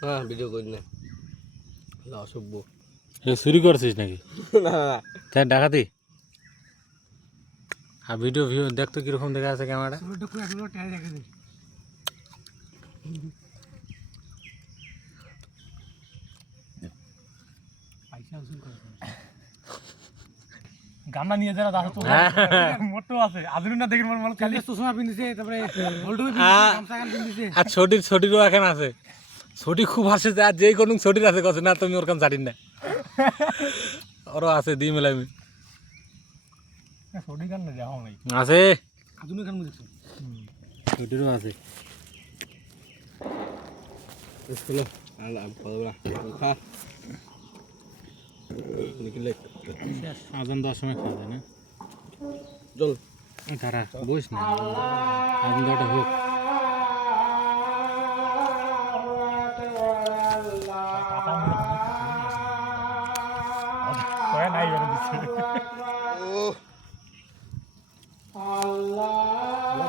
হ্যাঁ ভিডিও করি না অসভ্য চুরি করছিস নাকি তাই ডাকাতি আর ভিডিও দেখতো কিরকম দেখা আছে ক্যামেরাটা গামলা নিয়ে যারা আছে তো মোটো আছে আজুরি না দেখেন মনে খালি চশমা পিনদিছে তারপরে বল্টু পিনদিছে গামছা গান পিনদিছে আর ছোটিরও এখন আছে ছোটি খুব হাসে আর যেই কোন ছোটির আছে কছে না তুমি ওর কাম জানি না ওরও আছে দি মেলামি ছোটি গান না যাও নাই আছে আজুরি গান মুজিছে ছোটিরও আছে চলো আলাম পাবলা খা নিকলে আজান 10 সময় খাওয়া যায় না চল তারা বস না আজান 10টা হোক কয় নাই করে দিছে আল্লাহ